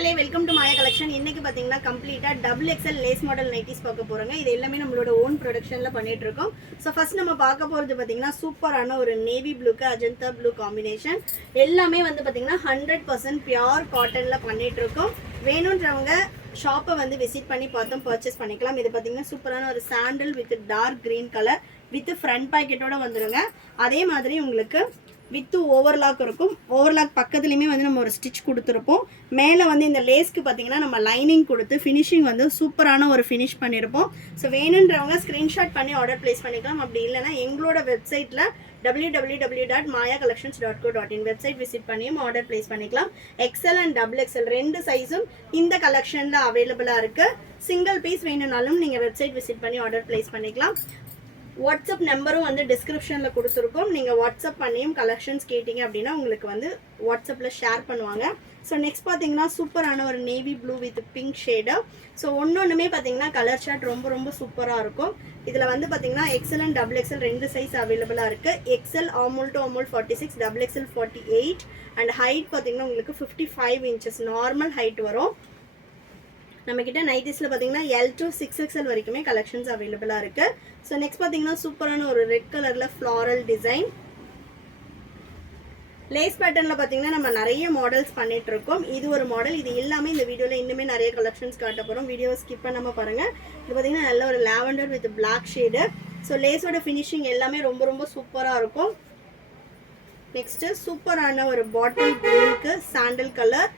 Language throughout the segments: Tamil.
மக்களே வெல்கம் டு மாயா கலெக்ஷன். இன்னைக்கு பாத்தீங்கன்னா கம்ப்ளீட்டா double XL lace model nighties பார்க்க போறோங்க. இது எல்லாமே நம்மளோட ஓன் ப்ரொடக்ஷன்ல பண்ணிட்டு இருக்கோம். ஸோ ஃபர்ஸ்ட் நம்ம பார்க்க போறது பாத்தீங்கன்னா சூப்பரான ஒரு நேவி ப்ளூக்கு அஜந்தா ப்ளூ காம்பினேஷன். எல்லாமே வந்து பாத்தீங்கன்னா 100% பியூர் காட்டன்ல பண்ணிட்டு இருக்கோம். வேணும்ன்றவங்க ஷாப்பை வந்து விசிட் பண்ணி பார்த்தோம் பர்ச்சேஸ் பண்ணிக்கலாம். இது பாத்தீங்கன்னா சூப்பரான ஒரு sandal with dark green colour with front பாக்கெட்டோட வந்துருங்க. அதே மாதிரி உங்களுக்கு வித்து ஓவர்லாக் இருக்கும். ஓவர்லாக் பக்கத்துலையுமே வந்து நம்ம ஒரு ஸ்டிச் கொடுத்துருப்போம். மேலே வந்து இந்த லேஸ்க்கு பார்த்தீங்கன்னா நம்ம லைனிங் கொடுத்து ஃபினிஷிங் வந்து சூப்பரான ஒரு ஃபினிஷ் பண்ணியிருப்போம். ஸோ வேணுன்றவங்க ஸ்க்ரீன்ஷாட் பண்ணி ஆர்டர் ப்ளேஸ் பண்ணிக்கலாம். அப்படி இல்லைனா எங்களோட வெப்சைட்டில் www.mayacollections.co.in வெப்சைட் விசிட் பண்ணியும் ஆர்டர் ப்ளேஸ் பண்ணிக்கலாம். எக்ஸ்எல் அண்ட் டபுள் எக்ஸ்எல் ரெண்டு சைஸும் இந்த கலெக்ஷனில் அவைலபிளாக இருக்குது. சிங்கிள் பீஸ் வேணும்னாலும் நீங்கள் வெப்சைட் விசிட் பண்ணி ஆர்டர் ப்ளேஸ் பண்ணிக்கலாம். வாட்ஸ்அப் நம்பரும் வந்து டிஸ்கிரிப்ஷனில் கொடுத்துருக்கோம். நீங்கள் வாட்ஸ்அப் பண்ணியும் கலெக்ஷன்ஸ் கேட்டிங்க அப்படின்னா உங்களுக்கு வந்து வாட்ஸ்அப்பில் ஷேர் பண்ணுவாங்க. ஸோ நெக்ஸ்ட் பார்த்தீங்கன்னா சூப்பரான ஒரு navy blue with pink shade. So ஒன்றுமே பார்த்தீங்கன்னா கலர் சார்ட் ரொம்ப சூப்பராக இருக்கும். இதில் வந்து பார்த்தீங்கன்னா எக்ஸ்எல் அண்ட் டபுள் எக்ஸ்எல் ரெண்டு சைஸ் அவைலபிளாக இருக்குது. எக்ஸ்எல் ஆமூல் டு ஆமூல் 46, டபுள் எக்ஸ்எல் 48 அண்ட் ஹைட் பார்த்தீங்கன்னா உங்களுக்கு 55 இன்ச்சஸ் நார்மல் ஹைட் வரும். நம்மக்கிட்ட நைட்டிஸில் பார்த்தீங்கன்னா எல் டு 6XL வரைக்குமே கலெக்ஷன்ஸ் அவைலபிளாக இருக்குது. ஸோ நெக்ஸ்ட் பார்த்தீங்கன்னா சூப்பரான ஒரு ரெட் கலரில் ஃப்ளாரல் டிசைன். லேஸ் பேட்டர்னில் பார்த்தீங்கன்னா நம்ம நிறைய மாடல்ஸ் பண்ணிட்டு இருக்கோம். இது ஒரு மாடல். இது எல்லாமே இந்த வீடியோவில் இன்னுமே நிறைய கலெக்ஷன்ஸ் காட்ட போகிறோம். வீடியோவை ஸ்கிப் பண்ணாமல் பாருங்கள். இது பார்த்தீங்கன்னா நல்ல ஒரு lavender with black shade. So லேஸோட ஃபினிஷிங் எல்லாமே ரொம்ப சூப்பராக இருக்கும். நெக்ஸ்ட்டு சூப்பரான ஒரு பாட்டில் க்ரீனுக்கு சாண்டல் கலர்.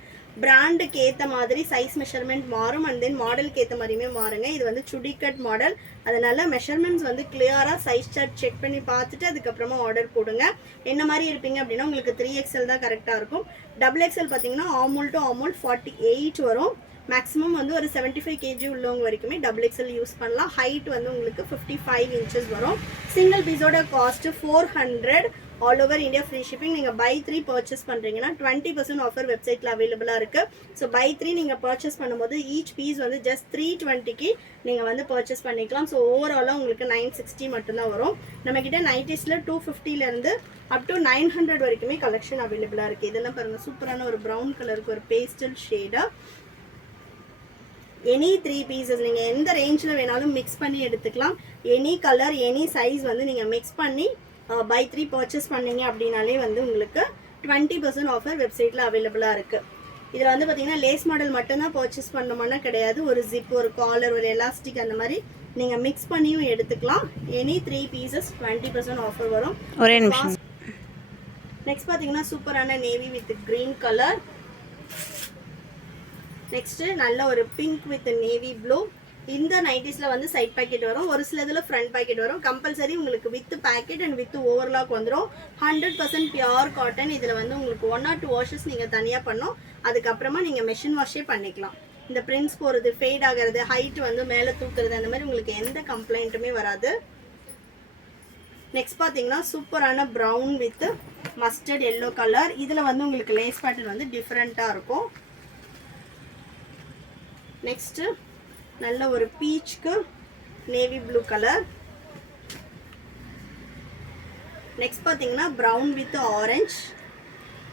பிராண்டுக்கு ஏற்ற மாதிரி சைஸ் மெஷர்மெண்ட் மாறும் அண்ட் தென் மாடலுக்கு ஏற்ற மாதிரியுமே மாறுங்க. இது வந்து சுடி கட் மாடல். அதனால மெஷர்மெண்ட்ஸ் வந்து கிளியராக சைஸ் சார்ட் செக் பண்ணி பார்த்துட்டு அதுக்கப்புறமா ஆர்டர் போடுங்க. என்ன மாதிரி இருப்பீங்க அப்படின்னா உங்களுக்கு 3XL தான் கரெக்டாக இருக்கும். டபுள் எக்ஸ்எல் பார்த்தீங்கன்னா ஆமூல் டு ஆமூல் 48 வரும். மேக்ஸிமம் வந்து ஒரு 75 kg உள்ளவங்க வரைக்குமே டபுள் எக்ஸ்எல் யூஸ் பண்ணலாம். ஹைட் வந்து உங்களுக்கு 55 இன்ச்சஸ் வரும். சிங்கிள் பீஸோட cost 400. All over India free shipping. நீங்கள் பை 3 பர்ச்சேஸ் பண்ணுறீங்கன்னா 20% ஆஃபர் வெப்சைட்டில் அவைலபிளாக இருக்குது. ஸோ பை 3 நீங்கள் பர்ச்சேஸ் பண்ணும்போது ஈச் பீஸ் வந்து ஜஸ்ட் 320க்கு நீங்கள் வந்து பர்ச்சேஸ் பண்ணிக்கலாம். ஸோ ஓவராலாக உங்களுக்கு 960 மட்டும்தான் வரும். நம்மக்கிட்ட நைட்டிஸில் 250லேருந்து அப் டு 900 வரைக்குமே கலெக்ஷன் அவைலபிளாக இருக்குது. இதெல்லாம் பாருங்கள் சூப்பரான ஒரு ப்ரௌன் கலருக்கு ஒரு பேஸ்டல் ஷேடாக எனி 3 பீசஸ் நீங்கள் எந்த ரேஞ்சில் வேணாலும் மிக்ஸ் பண்ணி எடுத்துக்கலாம். எனி கலர் எனி சைஸ் வந்து நீங்கள் மிக்ஸ் பண்ணி பை 3 பர்ச்சேஸ் பண்ணீங்க அப்படின்னாலே வந்து உங்களுக்கு 20% ஆஃபர் வெப்சைட்டில் அவைலபிளாக இருக்குது. இதில் வந்து பார்த்தீங்கன்னா லேஸ் மாடல் மட்டும்தான் பர்ச்சேஸ் பண்ணோம்னா கிடையாது. ஒரு ஜிப், ஒரு காலர், ஒரு எலாஸ்டிக் அந்த மாதிரி நீங்கள் மிக்ஸ் பண்ணியும் எடுத்துக்கலாம். எனி 3 பீசஸ் 20% ஆஃபர் வரும். ஒரே நிமிஷம். நெக்ஸ்ட் பார்த்தீங்கன்னா சூப்பரான navy with green colour. Next நல்ல ஒரு பிங்க் வித் நேவி ப்ளூ. இந்த நைட்டிஸில் வந்து சைட் பாக்கெட் வரும். ஒரு சில இதில் ஃப்ரண்ட் பாக்கெட் வரும். கம்பல்சரி உங்களுக்கு with packet and with overlock வந்துடும். 100% பியூர் காட்டன். இதில் வந்து உங்களுக்கு 1 or 2 வாஷஸ் நீங்கள் தனியாக பண்ணோம். அதுக்கப்புறமா நீங்கள் மெஷின் வாஷே பண்ணிக்கலாம். இந்த பிரிண்ட்ஸ் போகிறது, ஃபேட் ஆகிறது, ஹைட் வந்து மேலே தூக்குறது, அந்த மாதிரி உங்களுக்கு எந்த கம்ப்ளைண்ட்டுமே வராது. நெக்ஸ்ட் பார்த்தீங்கன்னா சூப்பரான brown with mustard yellow colour. இதில் வந்து உங்களுக்கு லேஸ் பேட்டர்ன் வந்து டிஃப்ரெண்ட்டாக இருக்கும். நெக்ஸ்ட்டு நல்ல ஒரு பீச்சுக்கு நேவி ப்ளூ கலர். நெக்ஸ்ட் பார்த்தீங்கன்னா ப்ரௌன் வித் ஆரஞ்ச்.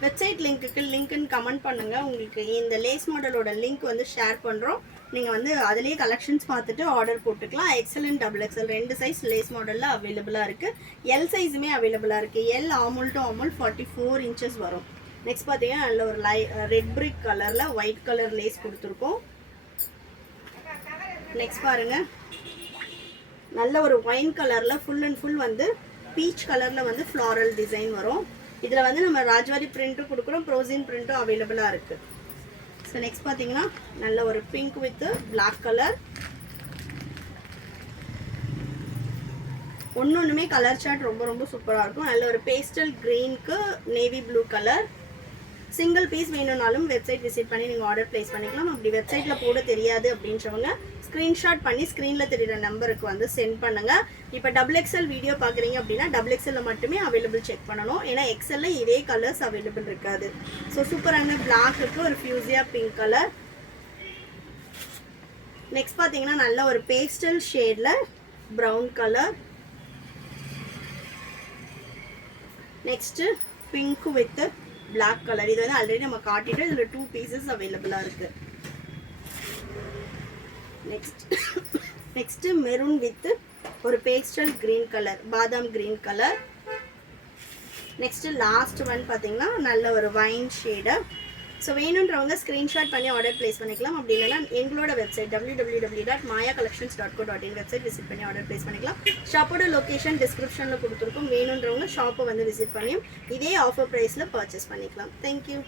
வெப்சைட் லிங்க்குன்னு கமெண்ட் பண்ணுங்கள். உங்களுக்கு இந்த லேஸ் மாடலோட லிங்க் வந்து ஷேர் பண்ணுறோம். நீங்கள் வந்து அதிலேயே கலெக்ஷன்ஸ் பார்த்துட்டு ஆர்டர் போட்டுக்கலாம். எக்ஸ்எல் அண்ட் டபுள் எக்ஸ்எல் ரெண்டு சைஸ் லேஸ் மாடலில் அவைலபிளாக இருக்குது. எல் சைஸுமே அவைலபிளாக இருக்குது. L armhole to armhole 44 inches வரும். நெக்ஸ்ட் பார்த்தீங்கன்னா நல்ல ஒரு ரெட் பிரிக் கலரில் ஒயிட் கலர் லேஸ் கொடுத்துருக்கோம். நெக்ஸ்ட் பாருங்க நல்ல ஒரு ஒயின் கலரில் ஃபுல் அண்ட் ஃபுல் வந்து பீச் கலரில் வந்து ஃப்ளாரல் டிசைன் வரும். இதில் வந்து நம்ம ராஜ்வாரி பிரிண்ட்டும் கொடுக்குறோம், ப்ரோசின் பிரிண்ட்டும் அவைலபிளாக இருக்குது. ஸோ நெக்ஸ்ட் பார்த்தீங்கன்னா நல்ல ஒரு பிங்க் வித் பிளாக் கலர். ஒன்றுமே கலர் சார்ட் ரொம்ப சூப்பராக இருக்கும். நல்ல ஒரு பேஸ்டல் க்ரீனுக்கு navy blue colour. Single piece வேணும்னாலும் வெப்சைட் விசிட் பண்ணி நீங்கள் ஆர்டர் ப்ளேஸ் பண்ணிக்கலாம். அப்படி வெப்சைட்டில் போட தெரியாது அப்படின்றவங்க ஸ்க்ரீன்ஷாட் பண்ணி ஸ்க்ரீனில் தெரியுற நம்பருக்கு வந்து சென்ட் பண்ணுங்கள். இப்போ டபுள் எக்ஸ்எல் வீடியோ பார்க்குறீங்க அப்படின்னா டபுள் எக்ஸ்எல்ல மட்டுமே அவைலபிள் செக் பண்ணணும். ஏன்னா எக்ஸ்எல்ல இதே கலர்ஸ் அவைலபிள் இருக்காது. ஸோ சூப்பரான பிளாக்கு ஒரு ஃபியூசியா பிங்க் கலர். நெக்ஸ்ட் பார்த்தீங்கன்னா நல்ல ஒரு பேஸ்டல் ஷேடில் brown colour. Next pink with black colour. இது வந்து ஆல்ரெடி நம்ம காட்டிட்டு இதில் 2 பீசஸ் அவைலபிளாக இருக்குது. நெக்ஸ்ட்டு மெரூன் வித் ஒரு பேஸ்டல் க்ரீன் கலர், பாதாம் green colour. Next last one பார்த்தீங்கன்னா நல்ல ஒரு வைன் ஷேடு. ஸோ வேணுன்றவங்க ஸ்க்ரீன்ஷாட் பண்ணி ஆர்டர் ப்ளேஸ் பண்ணிக்கலாம். அப்படி இல்லைனா எங்களோட வெப்சைட் www.mayacollections.co.in வெப்சைட் விசிட் பண்ணி ஆர்டர் ப்ளேஸ் பண்ணிக்கலாம். ஷாப்போட லொக்கேஷன் டிஸ்கிரிப்ஷனில் கொடுத்துருக்கோம். வேணுன்றவங்க ஷாப்பை வந்து விசிட் பண்ணி இதே ஆஃபர் ப்ரைஸில் பர்ச்சேஸ் பண்ணிக்கலாம். தேங்க்யூ.